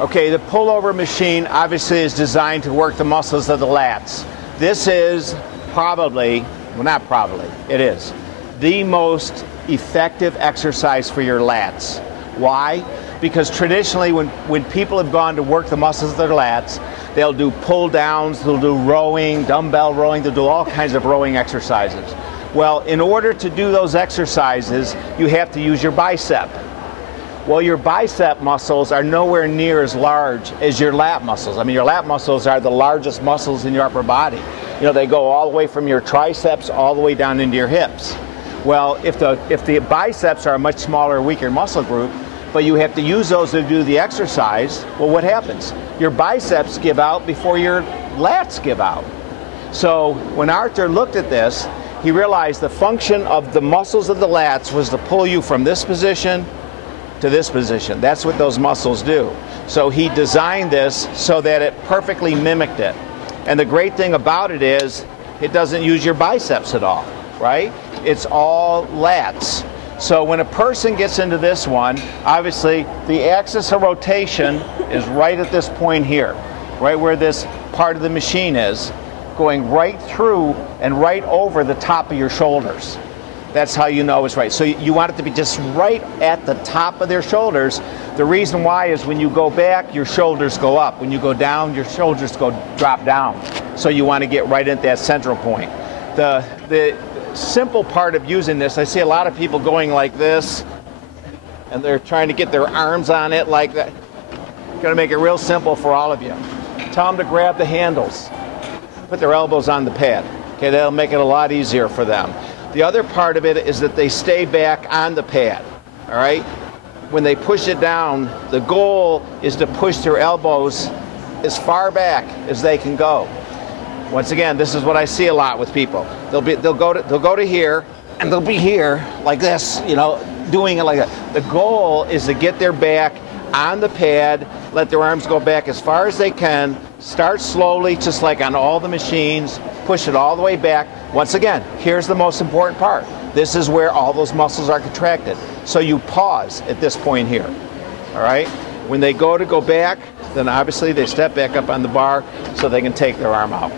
Okay, the pullover machine obviously is designed to work the muscles of the lats. This is probably, well, not probably, it is the most effective exercise for your lats. Why? Because traditionally when people have gone to work the muscles of their lats, they'll do pull downs, they'll do rowing, dumbbell rowing, they'll do all kinds of rowing exercises. Well, in order to do those exercises, you have to use your bicep. Well, your bicep muscles are nowhere near as large as your lat muscles. I mean, your lat muscles are the largest muscles in your upper body. You know, they go all the way from your triceps all the way down into your hips. Well, if the biceps are a much smaller, weaker muscle group, but you have to use those to do the exercise, well, what happens? Your biceps give out before your lats give out. So when Arthur looked at this, he realized the function of the muscles of the lats was to pull you from this position to this position. That's what those muscles do. So he designed this so that it perfectly mimicked it. And the great thing about it is it doesn't use your biceps at all, right? It's all lats. So when a person gets into this one, obviously the axis of rotation is right at this point here, right where this part of the machine is, going right through and right over the top of your shoulders. That's how you know it's right. So you want it to be just right at the top of their shoulders. The reason why is when you go back, your shoulders go up. When you go down, your shoulders drop down. So you want to get right at that central point. The simple part of using this, I see a lot of people going like this, and they're trying to get their arms on it like that. Going to make it real simple for all of you. Tell them to grab the handles. Put their elbows on the pad. Okay, that'll make it a lot easier for them. The other part of it is that they stay back on the pad, all right? When they push it down, the goal is to push their elbows as far back as they can go. Once again, this is what I see a lot with people. They'll go to here, and they'll be here like this, you know, doing it like that. The goal is to get their back on the pad, let their arms go back as far as they can, start slowly, just like on all the machines, push it all the way back. Once again, here's the most important part. This is where all those muscles are contracted. So you pause at this point here, all right? When they go back, then obviously they step back up on the bar so they can take their arm out.